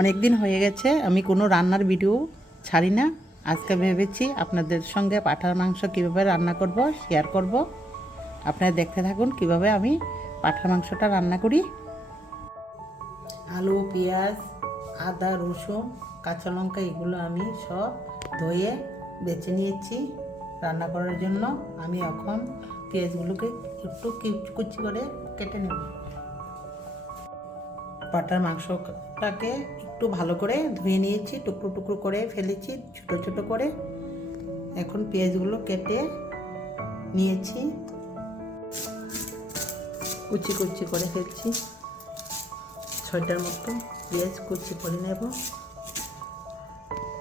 অনেক দিন হয়ে গেছে আমি কোনো রান্নার ভিডিও ছাড়ি না। আজকে ভেবেছি আপনাদের সঙ্গে পাঁঠার মাংস কীভাবে রান্না করব শেয়ার করব। আপনারা দেখতে থাকুন কিভাবে আমি পাঁঠার মাংসটা রান্না করি। আলু, পেঁয়াজ, আদা, রসুন, কাঁচা লঙ্কা এগুলো আমি সব ধুয়ে বেছে নিয়েছি রান্না করার জন্য। আমি এখন পেঁয়াজগুলোকে একটু কুচি করে কেটে নেব। পাঁঠার মাংসটাকে একটু ভালো করে ধুয়ে নিয়েছি, টুকরো টুকরো করে ফেলেছি ছোট ছোট করে। এখন পেঁয়াজগুলো কেটে নিয়েছি, কুচি কুচি করে ফেলছি। 6টার মতো পেঁয়াজ কুচি করে নেব,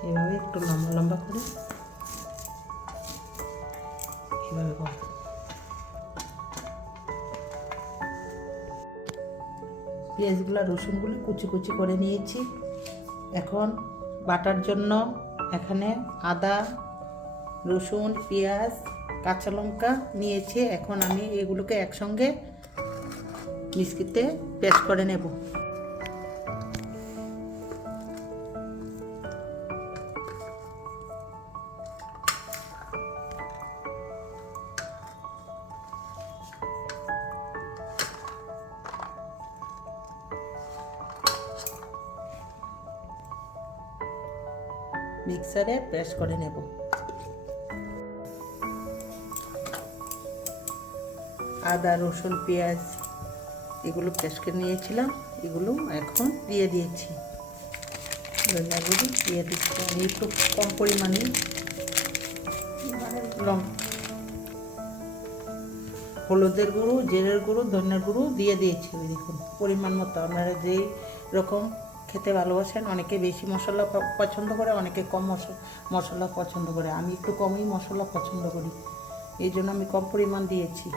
এভাবে একটু লম্বা লম্বা করে এভাবে করব। পেঁয়াজগুলো রসুনগুলো কুচি কুচি করে নিয়েছি। এখন বাটার জন্য এখানে আদা, রসুন, পেঁয়াজ, কাঁচা লঙ্কা নিয়েছি। এখন আমি এগুলোকে একসঙ্গে মিক্সিতে পেস্ট করে নেব। মিক্সারে পেস্ট করে নেব। আদা, রসুন, পেঁয়াজ এগুলো পেস্ট করে নিয়েছিলাম, এগুলো এখন দিয়ে দিয়েছি। ধনিয়া গুঁড়ো দিয়ে দিচ্ছি আমি একটু কম পরিমাণে, হলুদের গুঁড়ো, জিরের গুঁড়ো, ধনিয়ার গুঁড়ো দিয়ে দিয়েছি। দেখুন পরিমাণ মতো, আপনারা যেই রকম খেতে ভালোবাসেন, অনেকে বেশি মশলা পছন্দ করে, অনেকে কম মশলা পছন্দ করে। আমি একটু কমই মশলা পছন্দ করি, এই জন্য আমি কম পরিমাণ দিয়েছি।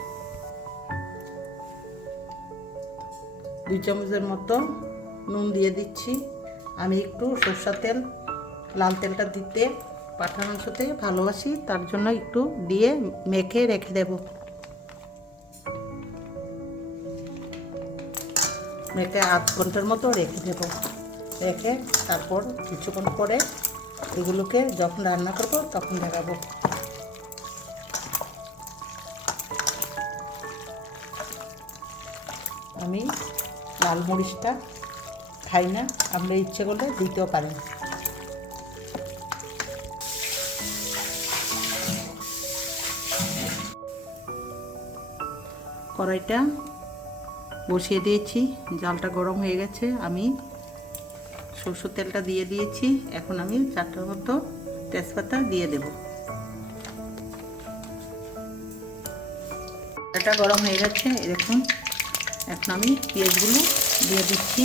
2 চামচের মতো নুন দিয়ে দিচ্ছি। আমি একটু সরষের তেল, লাল তেলটা দিতে পাঁঠার মাংসতে ভালোবাসি, তার জন্য একটু দিয়ে মেখে রেখে দেব। মেখে আধ ঘন্টার মতো রেখে দেব। রেখে তারপর কিছুক্ষণ পরে এগুলোকে যখন রান্না করব তখন দেখাবো। আমি লাল মরিচটা খাই না, আপনারা ইচ্ছে করলে দিতেও পারেন। কড়াইটা বসিয়ে দিয়েছি, জালটা গরম হয়ে গেছে। আমি সরষের তেলটা দিয়ে দিয়েছি। এখন আমি 4টার মতো তেজপাতা দিয়ে দেব। এটা গরম হয়ে গেছে এরকম। এখন আমি পেঁয়াজগুলো দিয়ে দিচ্ছি,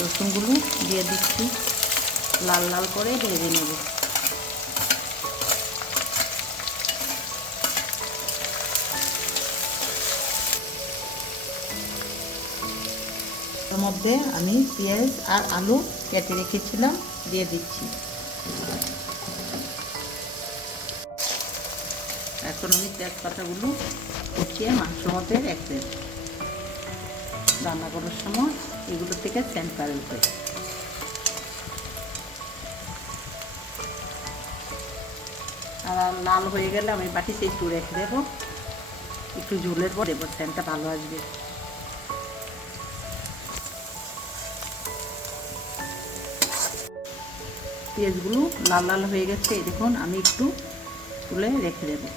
রসুনগুলো দিয়ে দিচ্ছি, লাল লাল করে ভেজে নেব। তার মধ্যে আমি পেঁয়াজ আর আলু কেটে রেখেছিলাম দিয়ে দিচ্ছি। এখন আমি তেজপাতাগুলো কুচিয়ে মাংসের মধ্যে রেখে রান্না করার সময় এগুলো থেকে সেন্ট বেরোবে। আর লাল হয়ে গেলে আমি বাটিতে একটু রেখে দেবো, একটু ঝোলের পর দেবো, সেন্টটা ভালো আসবে। পেঁয়াজগুলো লাল লাল হয়ে গেছে, দেখুন আমি একটু তুলে রেখে দেবো।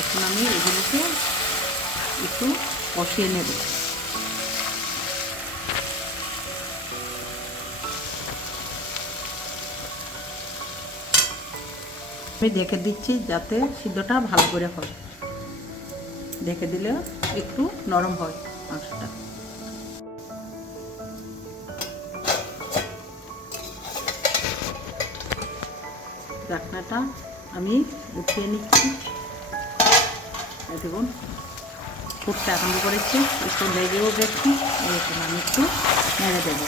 এখন আমি এগুলোকে একটু কষিয়ে নেব। আমি দেখে দিচ্ছি যাতে সিদ্ধটা ভালো করে হয়, দেখে দিলে একটু নরম হয় মাংসটা। ঢাকনাটা আমি উঠিয়ে নিচ্ছি। দেখুন ফুটতে আরম্ভ করেছি, একটু লেগেও গেছি। এরকম আমি একটু নেড়ে দেবো,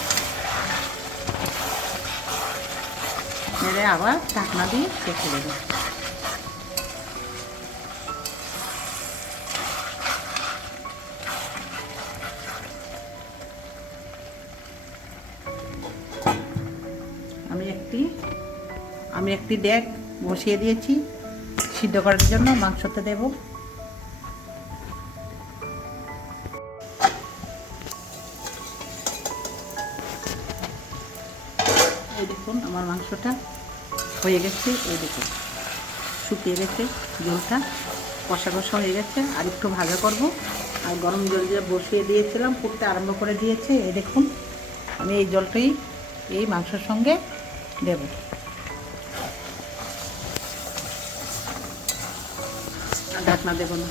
নেড়ে আবার ঢাকনা দিয়ে রেখে দেবো। আমি একটি ডেক বসিয়ে দিয়েছি সিদ্ধ করার জন্য, মাংসতে দেব। এই দেখুন আমার মাংসটা হয়ে গেছে, এই দেখুন শুকিয়ে গেছে, জলটা কষা কষা হয়ে গেছে। আর একটু ভাজা করব। আর গরম জল দিয়ে বসিয়ে দিয়েছিলাম, ফুটতে আরম্ভ করে দিয়েছে। এই দেখুন আমি এই জলটাই এই মাংসের সঙ্গে দেব। ঢাকনা দেব না,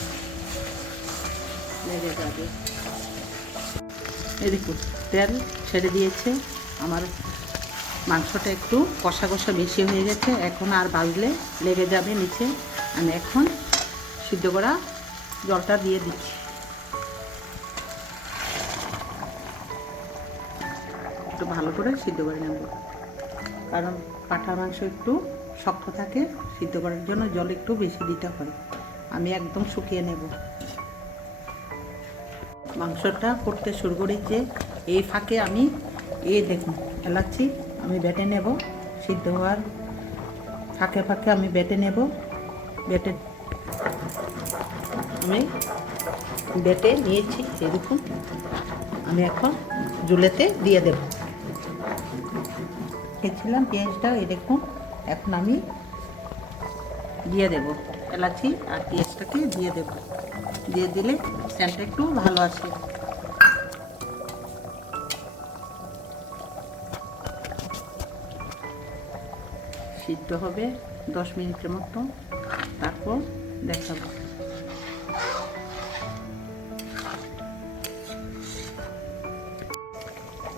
লেগে যাবে। এই দেখুন তেল ছেড়ে দিয়েছে, আমার মাংসটা একটু কষা কষা বেশি হয়ে গেছে। এখন আর ভাজলে লেগে যাবে নিচে। আমি এখন সিদ্ধ করা জলটা দিয়ে দিচ্ছি। একটু ভালো করে সিদ্ধ করে নেব, কারণ পাঁঠার মাংস একটু শক্ত থাকে, সিদ্ধ করার জন্য জল একটু বেশি দিতে হয়। আমি একদম শুকিয়ে নেব। মাংসটা করতে শুরু করেছে, এই ফাঁকে আমি এই দেখুন এলাচি আমি বেটে নেব। সিদ্ধ হওয়ার ফাঁকে ফাঁকে আমি বেটে নেব। আমি বেটে নিয়েছি, এই দেখুন আমি এখন জুলেতে দিয়ে দেব। খেয়েছিলাম পেঁয়াজটা, এই দেখুন এখন আমি দিয়ে দেব এলাচি আর পেঁয়াজটাকে দিয়ে দেব। দিয়ে দিলে সেন্টটা একটু ভালো আসে। সিদ্ধ হবে 10 মিনিটের মতো, তারপর দেখাবো।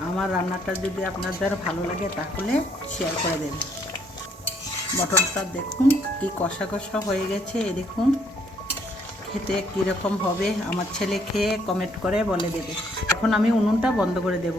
আমার রান্নাটা যদি আপনাদের ভালো লাগে তাহলে শেয়ার করে দেবেন। মটনটা দেখুন কি কষা কষা হয়ে গেছে। এই দেখুন খেতে কীরকম হবে আমার ছেলে খেয়ে কমেন্ট করে বলে দেবে। এখন আমি উনুনটা বন্ধ করে দেব।